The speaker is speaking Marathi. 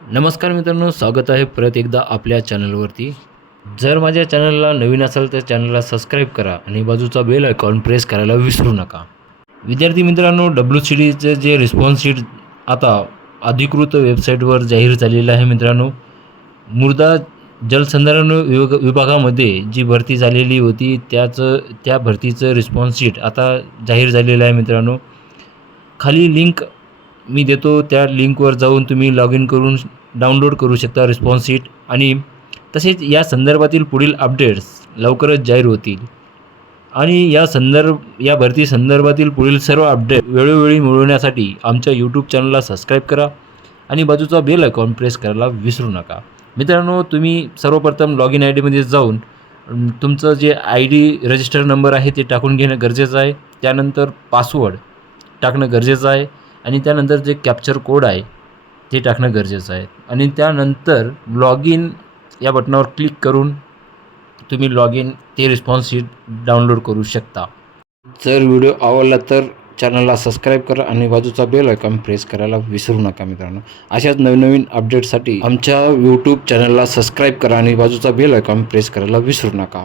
नमस्कार मित्रांनो स्वागत आहे परत एकदा आपल्या चॅनलवरती. जर माझ्या चॅनलला नवीन असाल तर चॅनलला सबस्क्राईब करा आणि बाजूचा बेल आयकॉन प्रेस करायला विसरू नका. विद्यार्थी मित्रांनो डब्ल्यू सी डीचं जे रिस्पॉन्स शीट आता अधिकृत वेबसाईटवर जाहीर झालेलं आहे मित्रांनो. मृदा जलसंधारण विभाग विभागामध्ये जी भरती झालेली होती त्याचं त्या भरतीचं रिस्पॉन्स शीट आता जाहीर झालेलं आहे मित्रांनो. खाली लिंक मी देतो त्या लिंकवर जाऊन तुम्ही लॉग इन करून डाउनलोड करू शकता रिस्पॉन्स शीट. आणि तसेच या संदर्भातील पुढील अपडेट्स लवकरच जाहीर होतील. आणि या संदर्भ या भरती संदर्भातील पुढील सर्व अपडेट वेळोवेळी मिळवण्यासाठी आमच्या यूट्यूब चॅनलला सबस्क्राईब करा आणि बाजूचा बेल अकाउंट प्रेस करायला विसरू नका. मित्रांनो तुम्ही सर्वप्रथम लॉग इन आय डीमध्ये जाऊन तुमचं जे आय डी रजिस्टर नंबर आहे ते टाकून घेणं गरजेचं आहे. त्यानंतर पासवर्ड टाकणं गरजेचं आहे. आणि त्यानंतर जे कॅप्चर कोड आहे ते टाकणं गरजेचं आहे. आणि त्यानंतर लॉग इन या बटनावर क्लिक करून तुम्ही लॉग इन ते रिस्पॉन्स शीट डाउनलोड करू शकता. जर व्हिडिओ आवडला तर चॅनलला सबस्क्राईब करा आणि बाजूचा बेल आयकॉन प्रेस करायला विसरू नका मित्रांनो. अशाच नवनवीन अपडेटसाठी आमच्या यूट्यूब चॅनलला सबस्क्राईब करा आणि बाजूचा बेल आयकॉन प्रेस करायला विसरू नका.